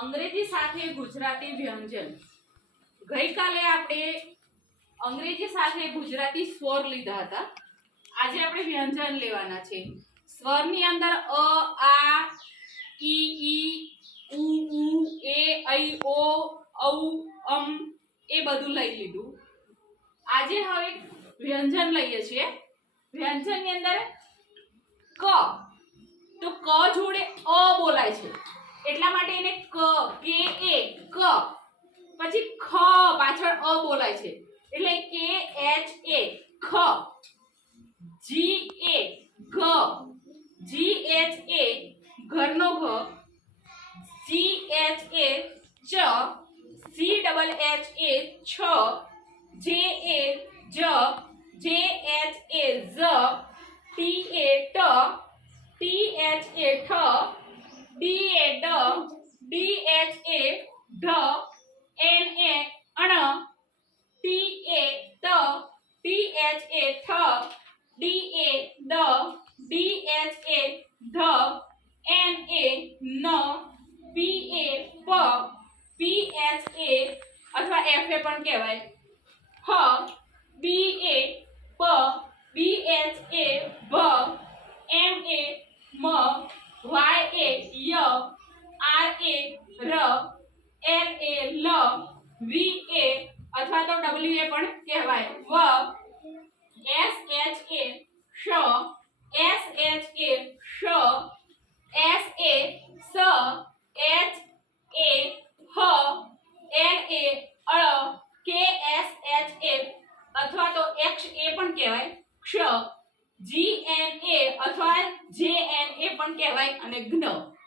અંગ્રેજી સાથે ગુજરાતી વ્યંજન ગઈકાલે આપણે અંગ્રેજી સાથે ગુજરાતી સ્વર લીધા હતા આજે આપણે વ્યંજન લેવાના છે સ્વરની અંદર અ આ ઈ ઉ એ ઐ ઓ ઔ અમ એ બધું લઈ લીધું આજે હવે વ્યંજન લઈએ છીએ વ્યંજનની અંદર ક તો ક જોડે અ બોલાય છે એટલા માટે એને ક કે ક પછી ખ પાછળ અ બોલાય છે એટલે કે H A ખ G A ઘ G H A ઘરનો ઘ G H A જ C W H A છ J A જ J H A જ પ A ટ ડી એચ એ ઢ એન એ અણ ટી એ ત ટી એચ એ થ ડી એ દ ડી એચ એ ધ એન એ ન પી એ પ પી એચ એ અથવા એફ એ પણ કહેવાય હ બી એ પ બી એચ એ ભ R A raw L A ल वी ए अथवा तो डब्ल्यू ए पण कहवाय व एस एच ए श एस एच ए श एस ए स एच ए ह एल ए अळ के एस एच ए अथवा तो एक्स ए पण कहवाय क्ष जी एन ए अथवा जे एन ए पण कहवाय आणि ज्ञ